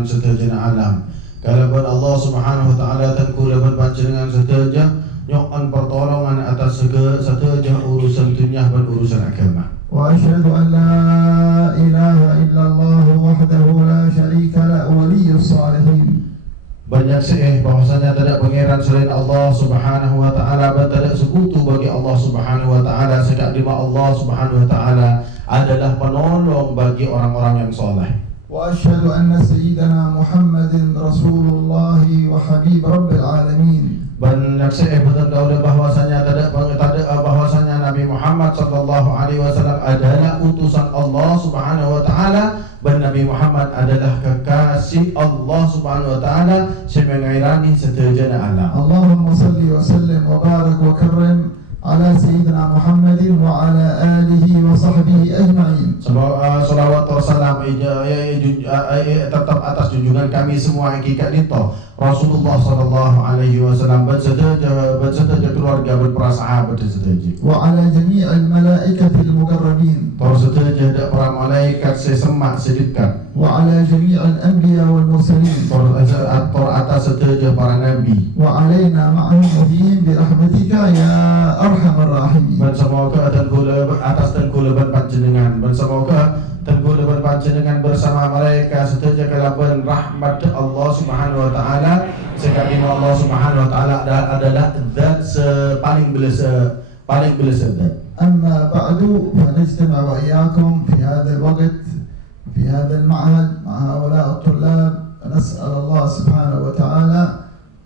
panjenengan sedaya alam. Kalaban Allah Subhanahu wa taala dan kulaban panjenengan sedaya nyokan pertolongan atas sedaya urusan dunia dan urusan agama. وأشهد أن لا إله إلا الله وحده لا شريك له ولي الصالحين. Banyak bahwasanya tidak pangeran selain Allah Subhanahu wa taala, dan tidak sekutu bagi Allah Subhanahu wa taala, sedang di mana Allah Subhanahu wa taala adalah penolong bagi orang-orang yang saleh. وأشهد أن سيدنا محمد رسول الله وحبيب رب العالمين. Banyak betul bahwasanya bahwasanya Nabi Muhammad sallallahu alaihi wasallam adalah utusan Allah Subhanahu wa taala, dan Nabi Muhammad adalah kekasih Allah Subhanahu wa taala semengairani sedaya alam. Allahumma salli wa sallim wa barik wa karrim ala sayyidina Muhammadin wa ala alihi wa sahbihi ajma'in. Salawat wa salam tetap atas junjungan kami semua hakikat itu Rasulullah sallallahu alaihi wasallam, bersedaya keluarga, para sahabat sedaya. Wa ala jami'il malaikatil muqarrabin. Bersedaya para malaikat sesemak sedekat. Wa ala jami'il anbiya wal mursalin. Atas sedaya para nabi. Wa alaina ma'hum muhim bi rahmatika ya arhamar rahimin. Dan semoga atas tengkulaban panjenengan, dan semoga tengkulaban panjenengan bersama mereka sedaya kalaban rahmat Allah Subhanahu wa taala, sekali Allah Subhanahu wa taala adalah zat paling belesa zat. أما بعد فنجتمع وإياكم في هذا الوقت في هذا المعهد مع هؤلاء الطلاب، ونسأل الله سبحانه وتعالى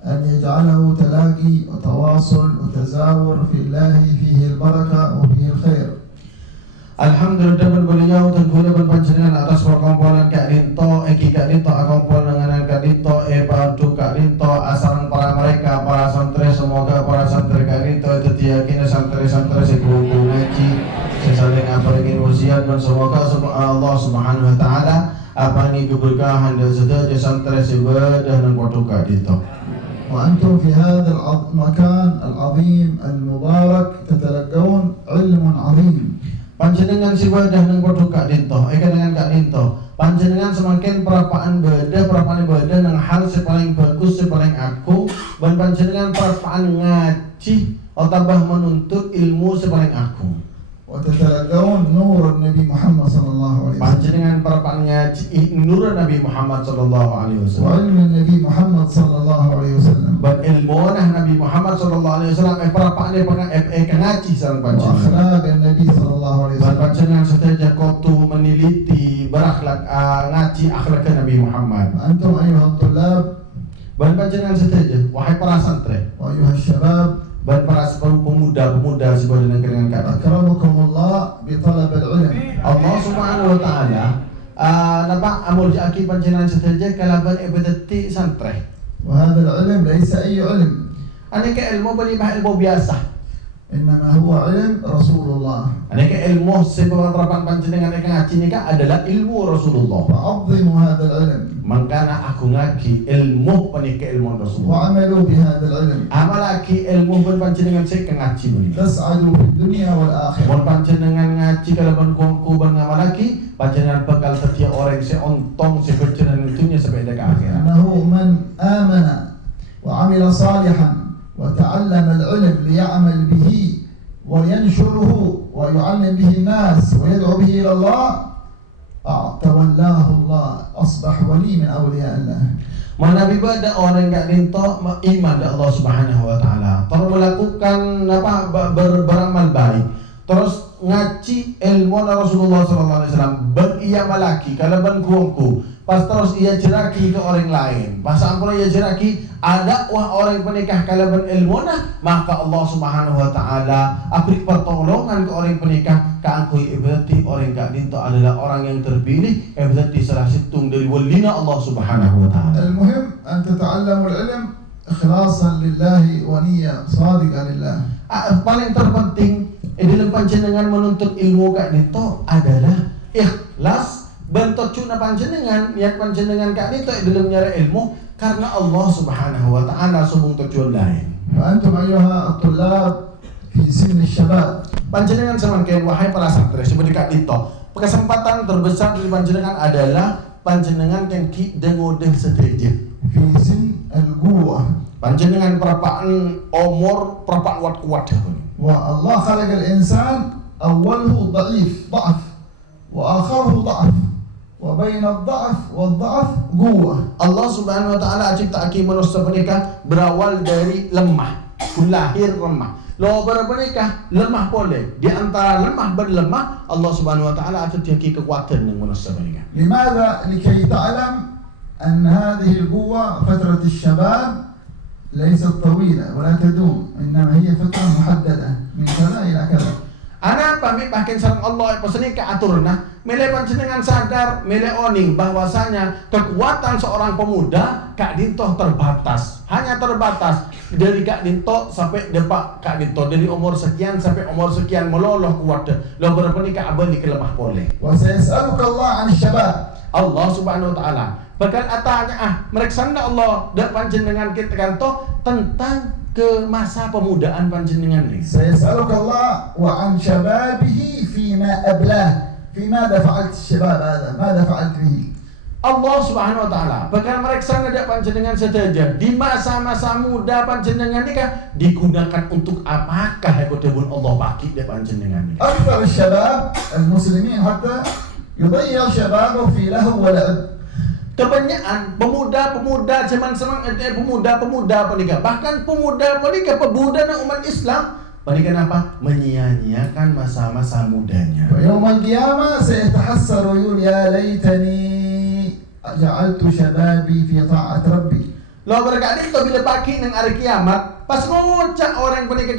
أن يجعله تلاقي وتواصل وتزاور في الله فيه البركة وفيه الخير. Alhamdulillah beliau tengkulaban panjenengan atas perkumpulan Kak Dinto, Kak Dinto akumpulan dengan Kak Dinto, padu Kak Dinto, asal para mereka, para santri, semoga para santri Kak Dinto itu diyakini santri-santri seguru ngaji, sesaling apa ingin wasiat, dan semoga Allah Subhanahu wa taala apa ini keberkahan dan sedaya santri sebadah dan padu Kak Dinto. وأنتم في هذا المكان العظيم المبارك تتلقون علم عظيم. Panjenengan siwadah nang padha Kak Dinto, dengan Kak Dinto. Panjenengan semakin perapaan beda nang hal paling bagus, paling aku, dan panjenengan perapaan ngaji atau tambah menuntut ilmu paling aku. وتتلقون نور النبي محمد صلى الله عليه وسلم. Panjenengan perapaan ngaji nur Nabi Muhammad sallallahu alaihi wasallam. وعلم النبي محمد صلى الله عليه وسلم. Dan ilmu Nabi Muhammad sallallahu alaihi wasallam perapaan ngaji sareng panjenengan. وأخلاق النبي صلى الله عليه Dan وسلم. panjenengan sedaya kudu meneliti berakhlak ngaji akhlak Nabi Muhammad. وأنتم أيها الطلاب Dan panjenengan sedaya wahai para santri, وأيها الشباب dan para pemuda sebagai dengan kata أكرمكم الله بطلب العلم. Allah Subhanahu wa taala napa amul jaki panjenengan sedaya kalaban ibadati santri. وهذا العلم ليس أي علم، Aneka ilmu bali ilmu biasa. إنما هو علم رسول الله. Aneka ilmu sebab terapan panjenengan ngaji nika adalah ilmu Rasulullah. فعظموا هذا العلم Mangkana aku ngaji ilmu panika ilmu Rasulullah. وعملوا بهذا العلم Amalaki ilmu pun panjenengan sik ngaji menika. تسعدوا في الدنيا والآخرة. Mun panjenengan ngaji kalaban kongku ban ngamalaki, panjenengan bakal setia orang seontong seperjalanan dunia sampai ke akhirat. أنه من آمن وعمل صالحا وتعلم العلم ليعمل به وينشره ويعلم به الناس ويدعو به إلى الله تولاه الله أصبح ولي من أولياء الله. Mana ibadah orang gak minta iman dari Allah Subhanahu wa taala, terus melakukan beramal baik, terus ngaji ilmu Rasulullah sallallahu alaihi wasallam, ia malaki kalaban kuangku, pas terus ia jeraki ke orang lain, pas ampun ia jeraki ada orang penikah kalaban ilmu maka Allah Subhanahu wa taala beri pertolongan ke orang penikah keangkui berarti orang gak minta adalah orang yang terpilih, berarti salah situng dari walina Allah Subhanahu wa taala. المهم أن تتعلموا العلم إخلاصا لله ونية صادقة لله. Paling terpenting dalam panjenengan menuntut ilmu kak nito adalah ikhlas bentuk cuna panjenengan niat panjenengan kak nito dalam nyari ilmu karena Allah Subhanahu wa taala subung tujuan lain. وأنتم أيها الطلاب في سن الشباب Panjenengan semakin wahai para santri seperti kak nito, kesempatan terbesar dari panjenengan adalah panjenengan kan ki dengodeh seteja. في سن القوة. Panjenengan perapaan umur perapaan kuat-kuat. والله خلق الإنسان أوله ضعيف ضعف وآخره ضعف وبين الضعف والضعف قوة. Allah Subhanahu wa taala ciptakan manusia menikah berawal dari lemah, lahir lemah. Lo bermenikah lemah boleh. Di antara lemah berlemah Allah Subhanahu wa taala ciptakan kekuatan yang manusia menikah. لماذا؟ لكي تعلم أن هذه القوة فترة الشباب ليست طويلة ولا تدوم، إنما هي فترة محددة من كذا إلى كذا. Ana pamit bahkan sareng Allah peseni ka aturna, mele panjenengan sadar, mele oning bahwasanya kekuatan seorang pemuda kak dintoh terbatas, hanya terbatas dari kak dintoh sampai depak kak dintoh dari umur sekian sampai umur sekian meloloh kuat. Lo berpenikah abadi kelemah boleh. وسيسألك الله عن الشباب. Allah Subhanahu wa taala bakal atanya mereksana Allah dak panjenengan kita kanto tentang ke masa pemudaan panjenengan ini. سيسألك الله وعن شبابه فيما أبلاه، في ماذا فعلت الشباب هذا؟ ماذا فعلت به؟ Allah Subhanahu wa taala bakal mereksana dak panjenengan sedaja di masa-masa muda panjenengan ini kan digunakan untuk apakah ya kutubun Allah bagi dak panjenengan ini. أكثر الشباب المسلمين حتى يضيع شبابه في لهو ولعب. Kebanyakan pemuda-pemuda zaman sekarang pemuda-pemuda penikah, bahkan pemuda penikah pemuda umat Islam penikah apa? Menyia-nyiakan masa-masa mudanya. ويوم القيامة سيتحسر ويقول يا ليتني جعلت شبابي في طاعة ربي. Lo berkali itu bila pagi nang hari kiamat, pas ngocak orang penikah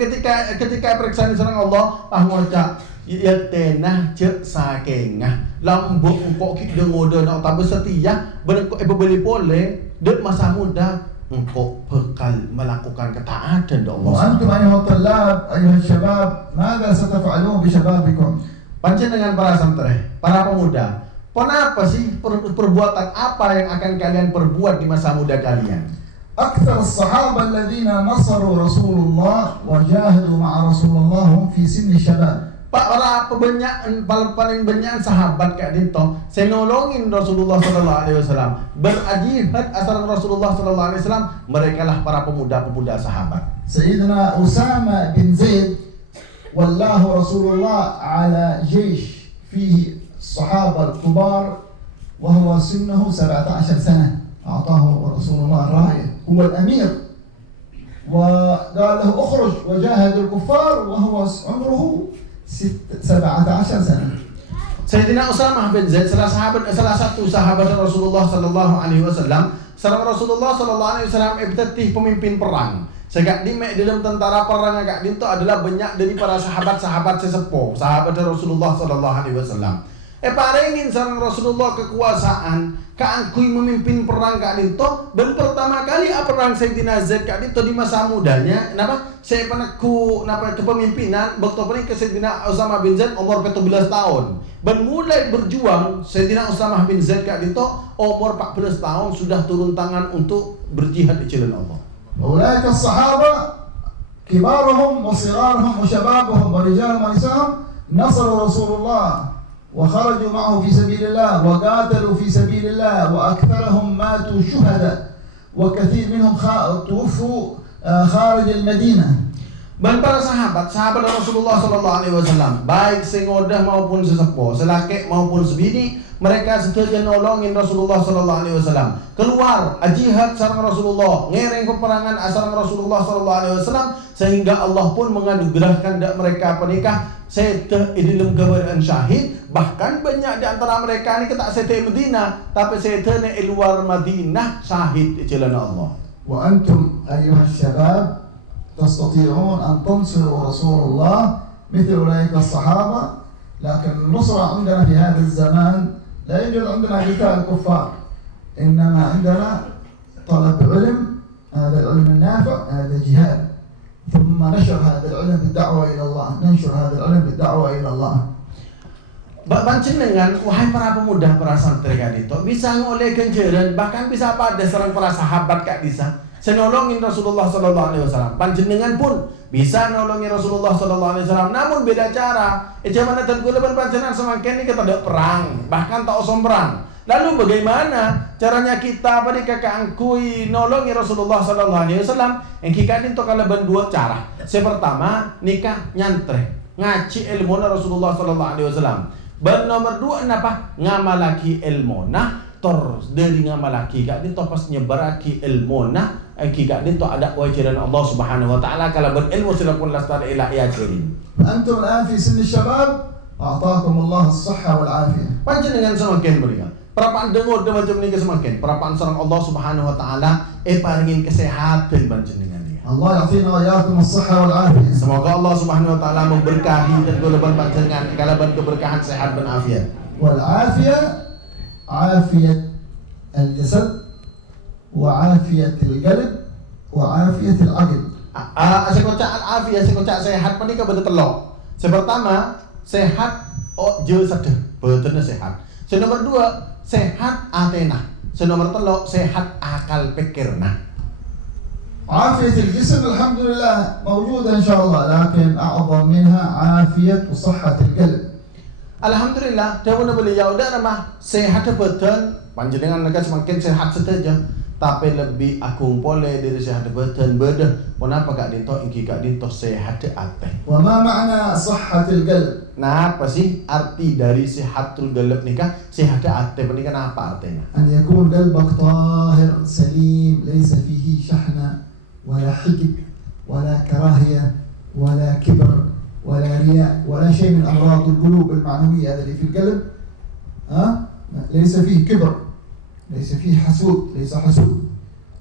ketika periksaan sareng Allah, ngocak ya tenah cek sakengah lambuk engkau ki dengodo nak tak bersetia berengkau beli boleh dek masa muda engkau bekal melakukan ketaatan Allah. وأنتم أيها الطلاب أيها الشباب ماذا ستفعلون بشبابكم؟ Panjenengan para santri, para pemuda, kenapa sih perbuatan apa yang akan kalian perbuat di masa muda kalian? أكثر الصحابة الذين نصروا رسول الله وجاهدوا مع رسول الله هم في سن الشباب. Para paling banyak sahabat kayak dinto saya nolongin Rasulullah sallallahu alaihi wasallam, berjihad asal Rasulullah sallallahu alaihi wasallam, mereka lah para pemuda-pemuda sahabat. سيدنا أسامة بن زيد والله رسول الله على جيش فيه الصحابة الكبار وهو سنه 17 سنة، أعطاه رسول الله الراية، هو الأمير، وقال له اخرج وجاهد الكفار وهو عمره 17 سنة. Sayyidina Usamah bin Zaid salah satu sahabat Rasulullah sallallahu alaihi wasallam. Sareng Rasulullah sallallahu alaihi wasallam ibtatih pemimpin perang. Sehingga di dalam tentara perang agak dinto adalah banyak dari para sahabat-sahabat sesepuh, sahabat Rasulullah sallallahu alaihi wasallam. Parengin sareng Rasulullah kekuasaan, kaangkui memimpin perang kak dinto, dan pertama kali perang Sayyidina Zaid kak dinto di masa mudanya, kenapa? Saya pernah kepemimpinan, waktu pernah ke Sayyidina Usamah bin Zaid umur 17 tahun. Dan mulai berjuang, Sayyidina Usamah bin Zaid kak dinto umur 14 tahun sudah turun tangan untuk berjihad di jalan Allah. أولئك الصحابة كبارهم وصغارهم وشبابهم ورجالهم ونسائهم نصروا رسول الله وخرجوا معه في سبيل الله وقاتلوا في سبيل الله وأكثرهم ماتوا شهداء وكثير منهم توفوا خارج المدينة. Dan para sahabat Rasulullah sallallahu alaihi wasallam, baik sengodah maupun sesepuh, selaki maupun sebini, mereka setuju nolongin Rasulullah sallallahu alaihi wasallam. Keluar jihad sareng Rasulullah, ngereng peperangan sareng Rasulullah sallallahu alaihi wasallam, sehingga Allah pun menganugerahkan mereka penikah sete dalam keberadaan syahid. Bahkan banyak di antara mereka ini ketak sete Madinah, tapi sete di luar Madinah syahid di jalan Allah. وأنتم أيها الشباب تستطيعون أن تنصروا رسول الله مثل أولئك الصحابة، لكن النصرة عندنا في هذا الزمان لا يوجد عندنا قتال الكفار، إنما عندنا طلب علم، هذا العلم النافع، هذا جهاد، ثم نشر هذا العلم بالدعوة إلى الله، ننشر هذا العلم بالدعوة إلى الله. Panjenengan wahai para pemuda, para santri kak dito bisa ngoleh kenjeran, bahkan bisa pada serang para sahabat kak disa senolongin Rasulullah sallallahu alaihi wasallam. Panjenengan pun bisa nolongin Rasulullah sallallahu alaihi wasallam, namun beda cara. Mana tengkulaban panjenengan semakin ini kita tidak perang, bahkan tak usah perang. Lalu bagaimana caranya kita pada kakangkui nolongi Rasulullah sallallahu alaihi wasallam? Yang kita itu kalau berdua cara. Pertama nikah nyantre, ngaji ilmu Rasulullah sallallahu alaihi wasallam. Nomor dua apa? Ngamalaki ilmu dari ngamalaki gak dito pas nyebaraki ilmu kika dito ada wajiran Allah subhanahu wa ta'ala kalau berilmu silapun lastar ila yajirin. أنتم الآن في سن الشباب أعطاكم الله الصحة والعافية. Panjenengan semakin berikan. Perapaan dengur dia macam ni semakin. Perapaan sareng Allah subhanahu wa ta'ala paringin kesehatan panjenengan dia. الله يعطينا وإياكم الصحة والعافية. Semoga Allah subhanahu wa ta'ala memberkahi dan kulaban panjenengan kalaban keberkahan sehat dan afiat. والعافية عافية الجسد وعافية القلب وعافية العقل. Sekocak al-afiat, sekocak sehat panika betul telok. Pertama, sehat je sedeh, betul sehat. Nomor dua, sehat atena. Nomor telok, sehat akal pikirna. عافية الجسم الحمد لله موجودة إن شاء الله، لكن أعظم منها عافية وصحة القلب. Alhamdulillah, dia pun beliau dah ramah sehat betul. Panjenengan mereka semakin sehat saja. Tapi lebih agung pole dari sehat betul bedah. Kenapa gak dinto ingki gak dinto sehat ate? وما معنى صحة القلب؟ Nah, apa sih arti dari sehatul qalb nikah? Sehat ate pernikahan apa artinya? أن يكون قلبك طاهر سليم ليس فيه شحنة ولا حقد ولا كراهية ولا كبر ولا رياء ولا شيء من أمراض القلوب المعنوية التي في القلب. ليس فيه كبر، ليس فيه حسود، ليس حسود،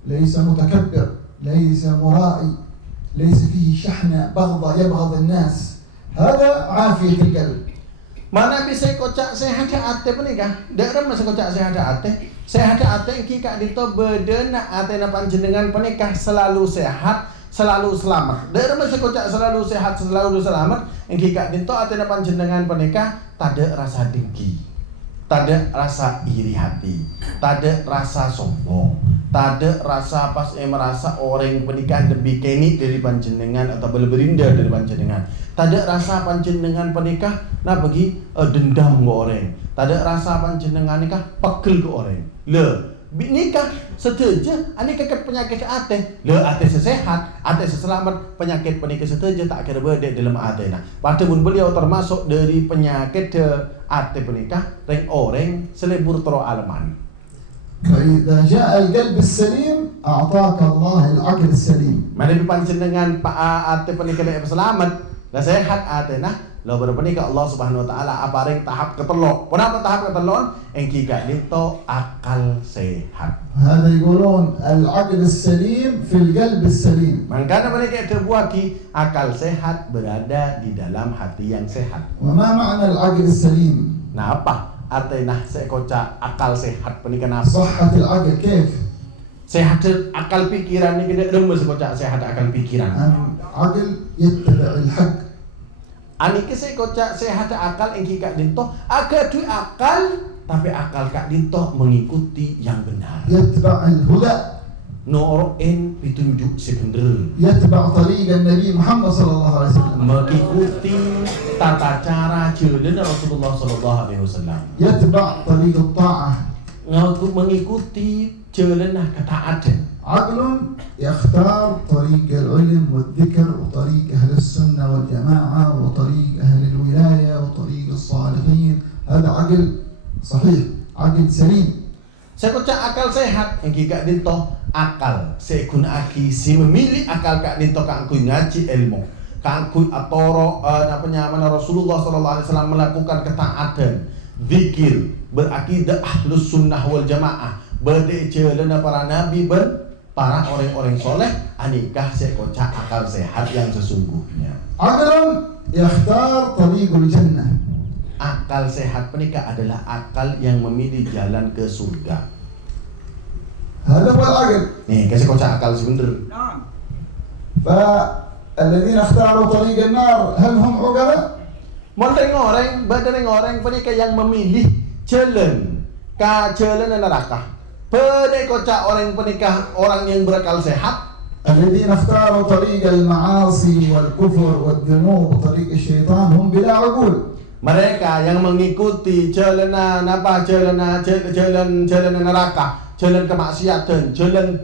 ليس متكبر، ليس مرائي، ليس فيه شحنة بغضة يبغض الناس. هذا عافية القلب. Mana bisa kocak sehat ate penikah? Daerah masa kocak sehat ate. Sehat ate ki kak dito bedena ate na panjenengan penikah selalu sehat, selalu selamat. Daerah masa kocak selalu sehat, selalu selamat. Engki kak dito ate na panjenengan penikah tada rasa dengki, tada rasa iri hati, tada rasa sombong, tada rasa pas merasa orang pernikahan lebih keni dari panjenengan atau berberindah dari panjenengan. Tada rasa panjenengan penikah nah bagi dendam ke orang. Tada rasa panjenengan nikah pegel ke orang. Nikah setuju, ani keket penyakit ate. Ate sesehat, ate seselamat, penyakit penikah setuju tak kira berde dalam ate nah. Padahal beliau termasuk dari penyakit ate penikah reng orang selebur tero alaman. فإذا جاء القلب السليم أعطاك الله العقل السليم. Mana panjenengan ate penikah yang selamat. Dah sehat atena lo berpenikah Allah subhanahu wa ta'ala apareng tahap ketelok. Kenapa tahap ketelok? Engki gak dito akal sehat. هذا يقولون العقل السليم في القلب السليم. Makanya mereka terbuaki akal sehat berada di dalam hati yang sehat. وما معنى العقل السليم؟ Nah apa artinya sekoca akal sehat pernikahan apa? صحة العقل كيف؟ Sehat akal pikiran ini kita demes sekoca sehat akal pikiran. عقل يتبع الحق. Ani kese kocak sehat akal engki kak dinto agak akal tapi akal kak dinto mengikuti yang benar. يتبع الهدى. Noroin ditunjuk sebener. يتبع طريق النبي محمد صلى الله عليه وسلم. Mengikuti tata cara jalan Rasulullah sallallahu alaihi wasallam. يتبع طريق الطاعة. Mengikuti jalan ketaatan. عقل يختار طريق العلم والذكر وطريق أهل السنة والجماعة وطريق أهل الولاية وطريق الصالحين. هذا عقل صحيح، عقل سليم. Saya kocak akal sehat yang kak dinto akal. Saya guna aki si memilih akal kak dinto kak aku ngaji ilmu. Kak aku atoro mana Rasulullah sallallahu alaihi wasallam melakukan ketaatan, zikir, berakidah ahlus sunnah wal jamaah, berjalan para nabi para orang-orang soleh, anikah sekocak akal sehat yang sesungguhnya. عقل يختار طريق الجنة. Akal sehat penikah adalah akal yang memilih jalan ke surga. هذا هو العقل. Nih, kasih kocak akal sebener. فالذين اختاروا طريق النار هل هم عقلاء؟ Badan orang penikah yang memilih jalan ke jalan neraka. Pada kocak orang penikah orang yang berakal sehat. الذين اختاروا طريق المعاصي والكفر والذنوب وطريق الشيطان هم بلا عقول. Mereka yang mengikuti jalan neraka, jalan kemaksiatan, jalan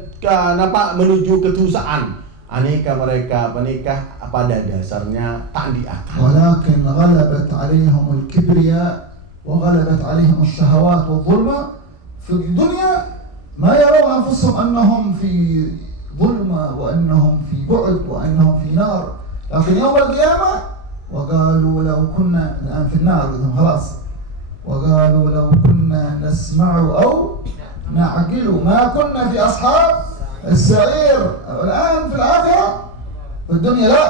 menuju kedusaan. Aneka mereka pada dasarnya tak diakal. ولكن غلبت عليهم الكبرياء وغلبت عليهم الشهوات والظلمة في الدنيا، ما يرون أنفسهم أنهم في ظلمة وأنهم في بعد وأنهم في نار، لكن يوم القيامة وقالوا لو كنا الآن في النار خلاص، وقالوا لو كنا نسمع أو نعقل ما كنا في أصحاب السعير. الآن في الآخرة، في الدنيا لا،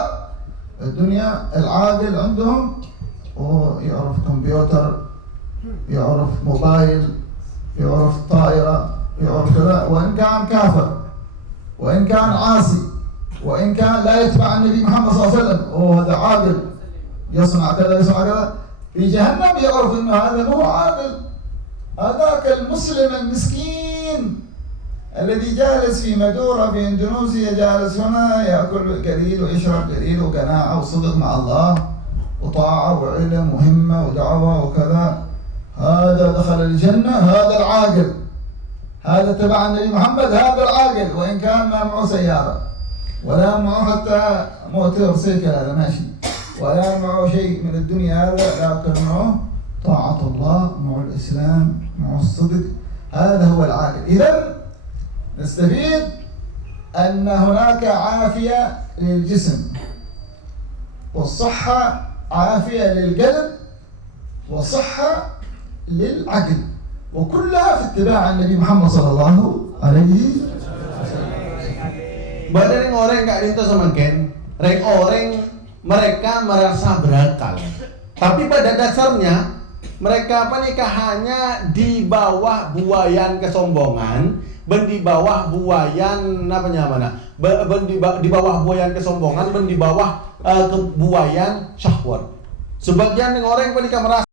الدنيا العاقل عندهم يعرف كمبيوتر، يعرف موبايل، يعرف طائرة، يعرف كذا، وإن كان كافر، وإن كان عاصي، وإن كان لا يتبع النبي محمد صلى الله عليه وسلم، هذا عاقل يصنع كذا يصنع كذا، في جهنم يعرف أنه هذا مو عاقل، هذاك المسلم المسكين الذي جالس في مدورة في إندونيسيا، جالس هنا يأكل قليل ويشرب قليل وقناعة وصدق مع الله وطاعة وعلم وهمة ودعوة وكذا، هذا دخل الجنة، هذا العاقل، هذا تبع النبي محمد، هذا العاقل، وإن كان ما معه سيارة ولا معه حتى موتور سيكل هذا ماشي، ولا معه شيء من الدنيا هذا، لكن معه طاعة الله، معه الإسلام، معه الصدق، هذا هو العاقل. إذن نستفيد أن هناك عافية للجسم، والصحة عافية للقلب، وصحة للعقل، وكلها في اتباع النبي محمد صلى الله عليه وسلم. Badan orang gak dinta semakin, orang mereka merasa berakal, tapi pada dasarnya mereka hanya di bawah buayan kesombongan, di bawah buayan di bawah buayan kesombongan, di bawah buayan syahwat. Sebagian orang mereka merasa